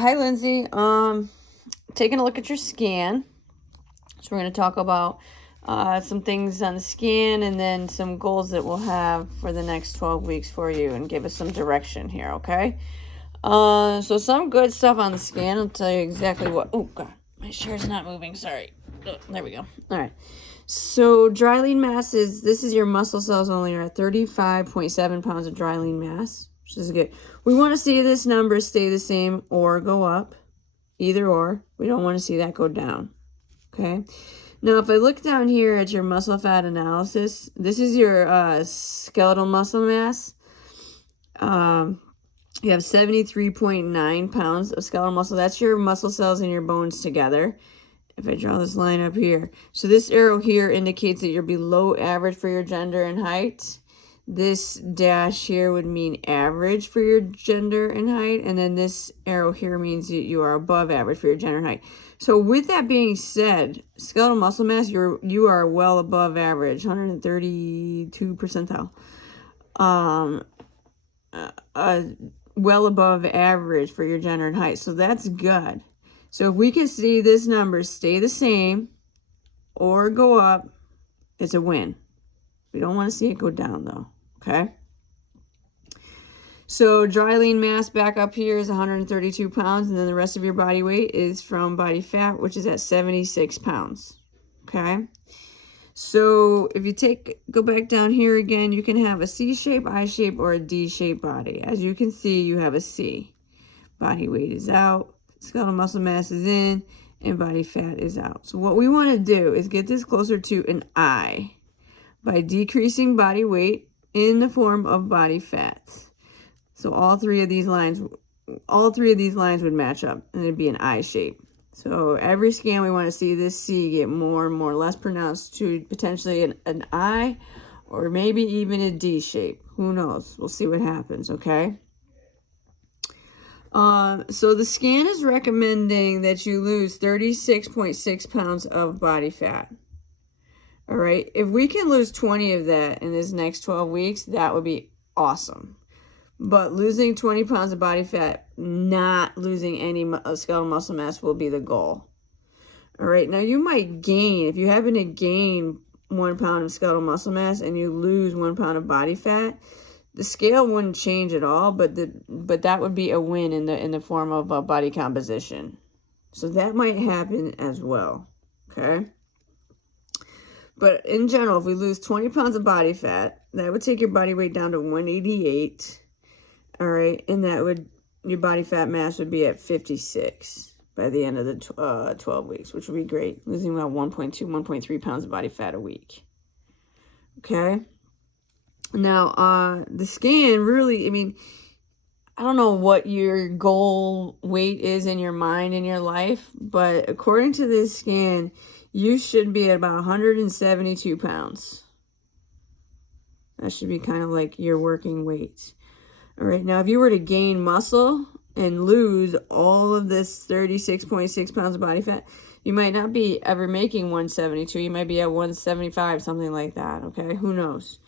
Hi, Lindsay. Taking a look at your scan. So we're going to talk about some things on the scan and then some goals that we'll have for the next 12 weeks for you and give us some direction here, okay? So some good stuff on the scan. I'll tell you exactly what. Oh, God. My chair's not moving. Sorry. Oh, there we go. All right. So dry lean mass this is your muscle cells only are at 35.7 pounds of dry lean mass, which is good. We want to see this number stay the same or go up, either or. We don't want to see that go down, okay? Now, if I look down here at your muscle fat analysis, this is your skeletal muscle mass. You have 73.9 pounds of skeletal muscle. That's your muscle cells and your bones together. If I draw this line up here. So this arrow here indicates that you're below average for your gender and height. This dash here would mean average for your gender and height. And then this arrow here means that you are above average for your gender and height. So with that being said, skeletal muscle mass, you are well above average, 132 percentile. Well above average for your gender and height. So that's good. So if we can see this number stay the same or go up, it's a win. We don't want to see it go down though, okay? So dry lean mass back up here is 132 pounds, and then the rest of your body weight is from body fat, which is at 76 pounds, okay? So if you go back down here again, you can have a C shape, I shape, or a D shape body. As you can see, you have a C. Body weight is out. Skeletal muscle mass is in, and body fat is out. So what we want to do is get this closer to an I by decreasing body weight in the form of body fat. So all three of these lines would match up, and it'd be an I shape. So every scan we want to see this C get more and more less pronounced to potentially an I or maybe even a D shape. Who knows? We'll see what happens, okay? So the scan is recommending that you lose 36.6 pounds of body fat. All right. If we can lose 20 of that in this next 12 weeks, that would be awesome. But losing 20 pounds of body fat, not losing any skeletal muscle mass will be the goal. All right. Now you might gain, if you happen to gain 1 pound of skeletal muscle mass and you lose 1 pound of body fat, the scale wouldn't change at all, but that would be a win in the form of body composition. So that might happen as well, okay? But in general, if we lose 20 pounds of body fat, that would take your body weight down to 188, all right? And your body fat mass would be at 56 by the end of the 12 weeks, which would be great, losing about 1.2, 1.3 pounds of body fat a week, okay? Now, the scan really, I don't know what your goal weight is in your mind in your life, but according to this scan, you should be at about 172 pounds. That should be kind of like your working weight. All right, now if you were to gain muscle and lose all of this 36.6 pounds of body fat, you might not be ever making 172. You might be at 175, something like that, okay? Who knows?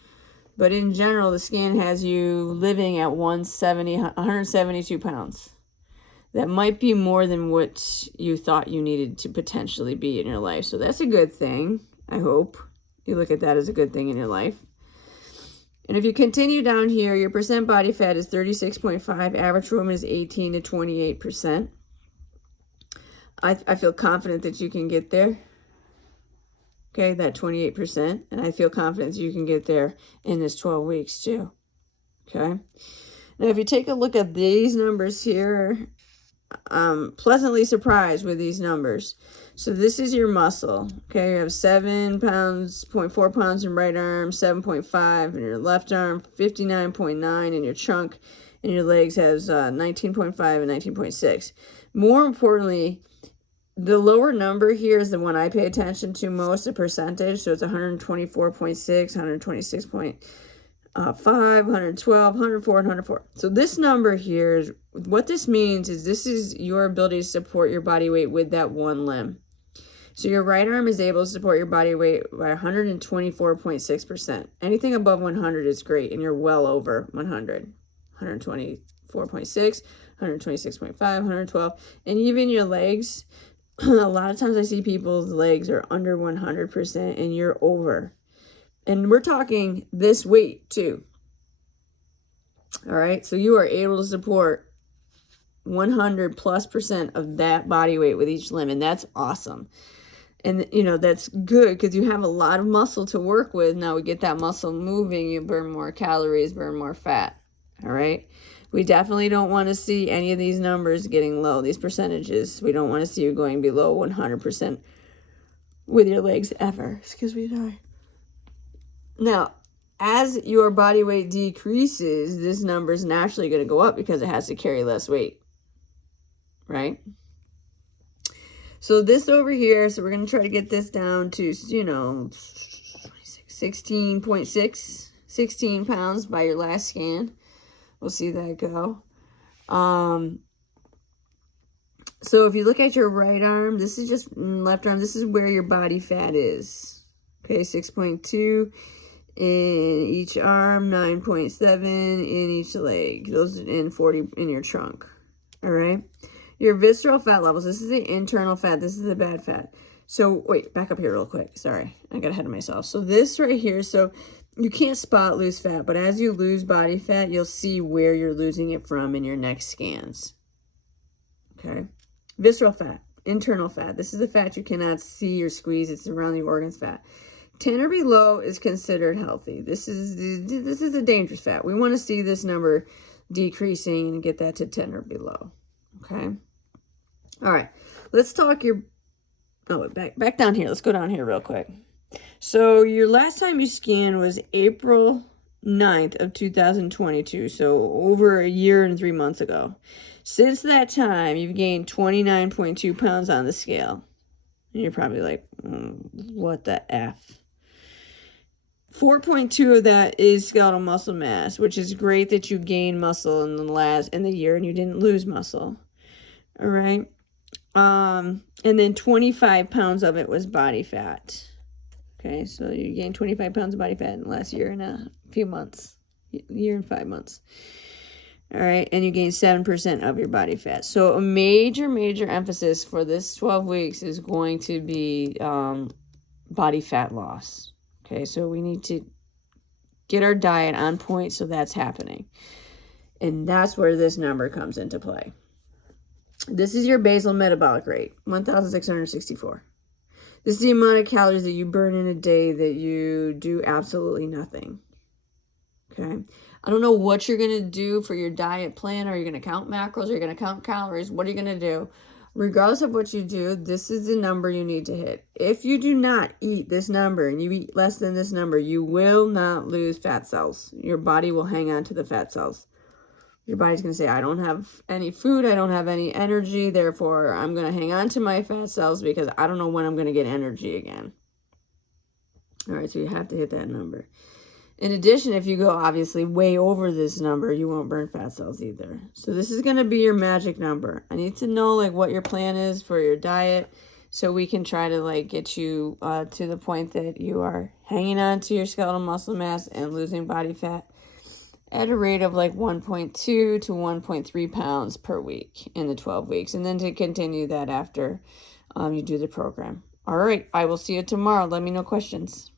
But in general, the scan has you living at 172 pounds. That might be more than what you thought you needed to potentially be in your life. So that's a good thing. I hope you look at that as a good thing in your life. And if you continue down here, your percent body fat is 36.5. Average for women is 18 to 28%. I feel confident that you can get there. Okay, that 28%. And I feel confident you can get there in this 12 weeks too. Okay. Now, if you take a look at these numbers here, I'm pleasantly surprised with these numbers. So this is your muscle. Okay, you have 7.4 pounds in right arm, 7.5 in your left arm, 59.9 in your trunk, and your legs has 19.5 and 19.6. More importantly, the lower number here is the one I pay attention to most, the percentage. So it's 124.6, 126.5, 112, 104, and 104. So this number here is what this means is this is your ability to support your body weight with that one limb. So your right arm is able to support your body weight by 124.6%. Anything above 100 is great, and you're well over 100. 124.6, 126.5, 112. And even your legs, a lot of times I see people's legs are under 100% and you're over. And we're talking this weight too. All right, so you are able to support 100+% of that body weight with each limb, and that's awesome. And you know, that's good because you have a lot of muscle to work with. Now we get that muscle moving, you burn more calories, burn more fat. All right, we definitely don't want to see any of these numbers getting low, these percentages. We don't want to see you going below 100% with your legs ever. Excuse me, sorry. Now, as your body weight decreases, this number is naturally going to go up because it has to carry less weight, right? So this over here, so we're going to try to get this down to, you know, 16.6, 16 pounds by your last scan. We'll see that go. So if you look at your right arm, this is just left arm. This is where your body fat is. Okay, 6.2 in each arm, 9.7 in each leg. Those in 40 in your trunk. All right. Your visceral fat levels. This is the internal fat. This is the bad fat. So wait, back up here real quick. Sorry, I got ahead of myself. So this right here. So you can't spot lose fat, but as you lose body fat, you'll see where you're losing it from in your next scans. Okay. Visceral fat, internal fat. This is the fat you cannot see or squeeze. It's around the organs fat. 10 or below is considered healthy. This is a dangerous fat. We want to see this number decreasing and get that to 10 or below. Okay. All right. Let's talk your, oh, back down here. Let's go down here real quick. So your last time you scanned was April 9th of 2022. So over a year and 3 months ago. Since that time, you've gained 29.2 pounds on the scale. And you're probably like, what the F? 4.2 of that is skeletal muscle mass, which is great that you gained muscle in the year and you didn't lose muscle. All right. And then 25 pounds of it was body fat. Okay, so you gained 25 pounds of body fat in the last year and a few months. Year and 5 months. All right, and you gained 7% of your body fat. So a major emphasis for this 12 weeks is going to be body fat loss. Okay, so we need to get our diet on point so that's happening. And that's where this number comes into play. This is your basal metabolic rate, 1,664. This is the amount of calories that you burn in a day that you do absolutely nothing. Okay. I don't know what you're going to do for your diet plan. Are you going to count macros? Are you going to count calories? What are you going to do? Regardless of what you do, this is the number you need to hit. If you do not eat this number and you eat less than this number, you will not lose fat cells. Your body will hang on to the fat cells. Your body's going to say, I don't have any food. I don't have any energy. Therefore, I'm going to hang on to my fat cells because I don't know when I'm going to get energy again. All right, so you have to hit that number. In addition, if you go obviously way over this number, you won't burn fat cells either. So this is going to be your magic number. I need to know like what your plan is for your diet so we can try to like get you to the point that you are hanging on to your skeletal muscle mass and losing body fat at a rate of like 1.2 to 1.3 pounds per week in the 12 weeks. And then to continue that after you do the program. All right, I will see you tomorrow. Let me know questions.